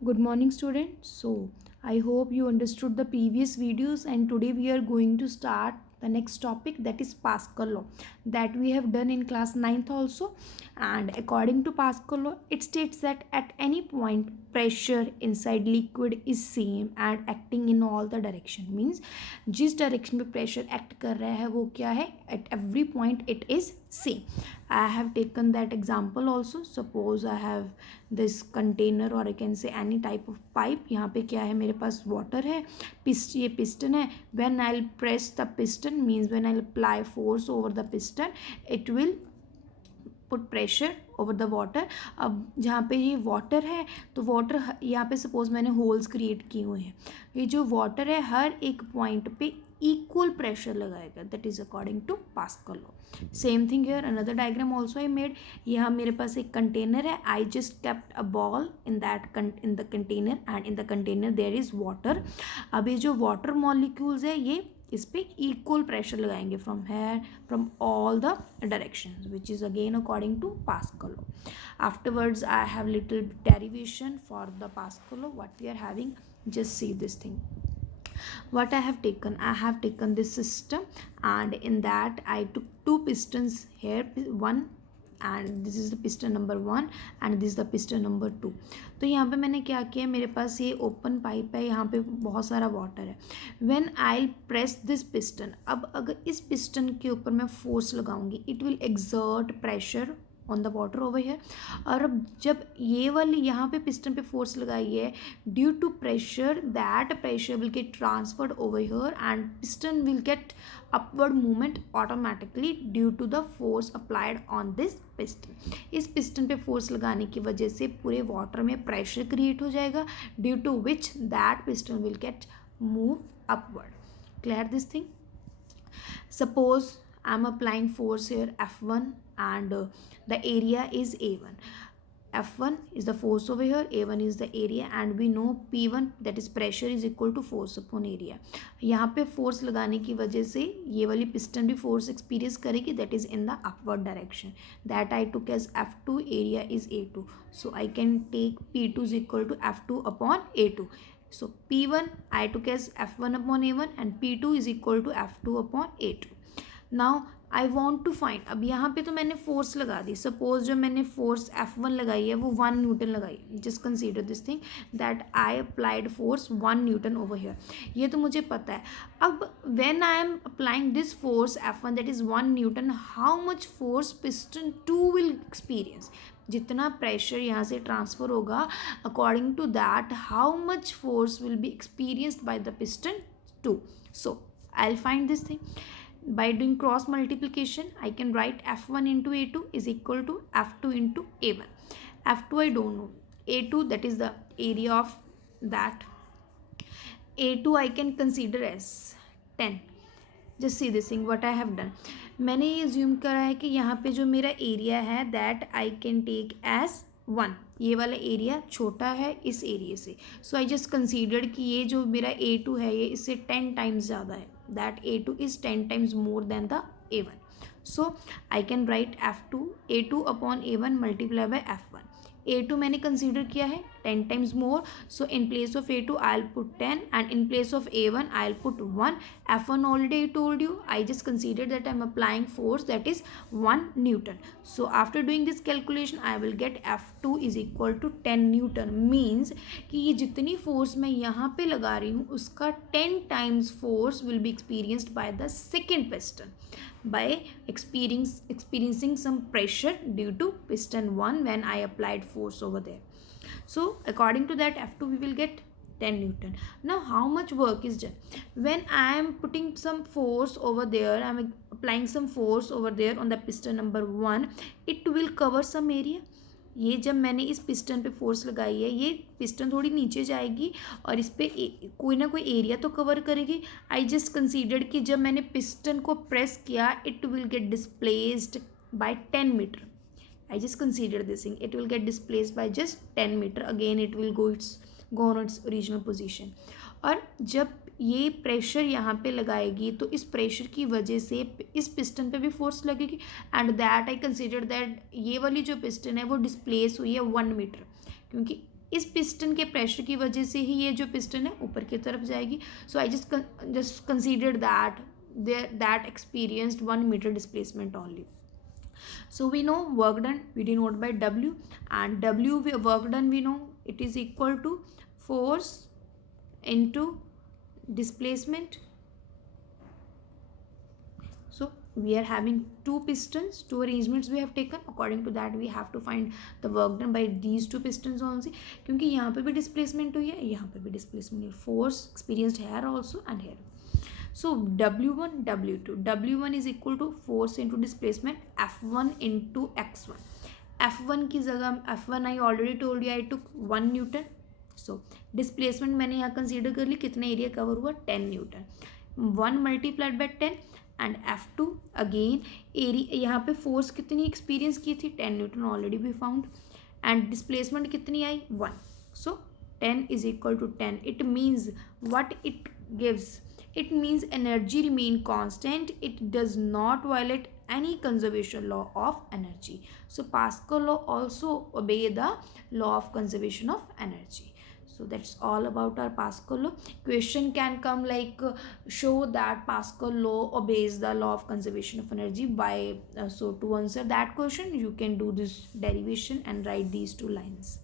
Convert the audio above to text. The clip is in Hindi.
Good morning, students. So, I hope you understood the previous videos, and today we are going to start the next topic, that is Pascal law, that we have done in class 9th also. And according to Pascal law, it states that at any point pressure inside liquid is same and acting in all the direction. Means जिस डायरेक्शन में प्रेशर एक्ट कर रहा है वो क्या है, at every point it is same. I have taken that example also. Suppose I have this container, or I can say any type of pipe. यहाँ पे क्या है, मेरे पास water है, ये piston है. When I'll press the piston, means when I'll apply force over the piston, it will put pressure over the water. अब जहाँ पे ये वाटर है तो वाटर यहाँ पे सपोज मैंने होल्स क्रिएट किए हुए हैं. ये जो वाटर है हर एक पॉइंट पे इक्वल प्रेशर लगाएगा. That is according to Pascal law. Same thing here, another diagram also I made. यहाँ मेरे पास एक कंटेनर है. I just kept a ball in the container, and in the container there is water. अब ये जो वाटर मॉलिक्यूल्स है ये इस पे इक्वल प्रेशर लगाएंगे from all the directions, which is again according to Pascal law. Afterwards I have little derivation for the Pascal law. What we are having, just see this thing. What I have taken this system, and in that I took two pistons here, one, and this is the piston number 1 and this is the piston number 2. तो यहाँ पे मैंने क्या किया, मेरे पास ये ओपन पाइप है, यहाँ पे बहुत सारा वाटर है. When I press this piston, अब अगर इस पिस्टन के ऊपर मैं फोर्स लगाऊंगी, it will exert pressure on the water over here. और अब जब ये वाली यहाँ पे पिस्टन पे फोर्स लगाई है, due to pressure, that pressure will get transferred over here and piston will get upward movement automatically due to the force applied on this piston. इस पिस्टन पे फोर्स लगाने की वजह से पूरे वाटर में प्रेशर क्रिएट हो जाएगा, due to which that piston will get move upward. Clear this thing? Suppose I'm applying force here F1, and the area is A1. F1 is the force over here, A1 is the area, and we know P1, that is pressure, is equal to force upon area. यहाँ पे force लगाने की वजह से ये वाली piston भी force experience करेगी, that is in the upward direction. That I took as F2, area is A2. So I can take P2 is equal to F2 upon A2. So P1 I took as F1 upon A1 and P2 is equal to F2 upon A2. Now I want to find. अब यहाँ पे तो मैंने फोर्स लगा दी. सपोज जो मैंने फोर्स F1 लगाई है वो 1 न्यूटन लगाई. Just consider this thing that I applied force 1 newton over here. ये तो मुझे पता है. अब when I am applying this force F1 that is 1 newton, how much force piston 2 will experience. जितना प्रेशर यहाँ से ट्रांसफर होगा, according to that how much force will be experienced by the piston 2. So I will find this thing. By doing cross multiplication, I can write F1 into A2 is equal to F2 into A1. F2 I don't know. A2, that is the area of that. A2 I can consider as 10. Just see this thing what I have done. मैंने ये assume करा है कि यहाँ पे जो मेरा area है that I can take as 1. ये वाला एरिया छोटा है इस एरिया से. सो आई जस्ट कंसीडर्ड कि ये जो मेरा A2 है ये इससे 10 टाइम्स ज़्यादा है. That A2 is 10 times more than the A1. So I can write F2 A2 upon A1 multiply by F1. A2 मैंने कंसीडर किया है 10 times more. So in place of A2 I will put 10 and in place of A1 I will put 1. F1 already I told you, I just considered that I am applying force that is 1 Newton. So after doing this calculation I will get F2 is equal to 10 Newton. Means कि ये जितनी फोर्स मैं यहाँ पे लगा रही हूँ उसका 10 times force will be experienced by the second piston by experiencing some pressure due to piston 1 when I applied force over there. So according to that F2 we will get 10 Newton. Now how much work is done? When I am putting some force over there, I am applying some force over there on the piston number 1, it will cover some area. ये जब मैंने इस पिस्टन पे फोर्स लगाई है, ये पिस्टन थोड़ी नीचे जाएगी और इस पे कोई ना कोई एरिया तो कवर करेगी. आई जस्ट कंसीडर्ड कि जब मैंने पिस्टन को प्रेस किया it will get displaced by 10 metre. I just consider this thing, it will get displaced by just 10 meter. Again it will go on its original position. और जब ये प्रेशर यहाँ पे लगाएगी तो इस प्रेशर की वजह से इस पिस्टन पे भी फोर्स लगेगी, and that I consider that ये वाली जो पिस्टन है वो डिस्प्लेस हुई है 1 मीटर, क्योंकि इस पिस्टन के प्रेशर की वजह से ही ये जो पिस्टन है ऊपर की तरफ जाएगी. So I just consider that experienced 1 meter displacement only. So we know work done we denote by W, and work done we know it is equal to force into displacement. So we are having two pistons, two arrangements we have taken. According to that we have to find the work done by these two pistons only, क्योंकि यहाँ पे भी displacement हुई है, यहाँ पे भी displacement हुई है, force experienced here also and here. So W1 W2 W1 is equal to force into displacement F1 into x1. F1 की जगह F1 I already told you I took 1 Newton. So displacement मैंने यहाँ consider कर ली, कितना एरिया कवर हुआ 10 Newton. 1 multiplied by 10 and F2 again area, यहाँ पे फोर्स कितनी एक्सपीरियंस की थी 10 न्यूटन ऑलरेडी भी फाउंड, एंड डिस्प्लेसमेंट कितनी आई 1. So 10 is equal to 10. It means what it gives, it means energy remain constant, it does not violate any conservation law of energy. So Pascal law also obey the law of conservation of energy. So that's all about our Pascal law. Question can come like show that Pascal law obeys the law of conservation of energy by so to answer that question you can do this derivation and write these two lines.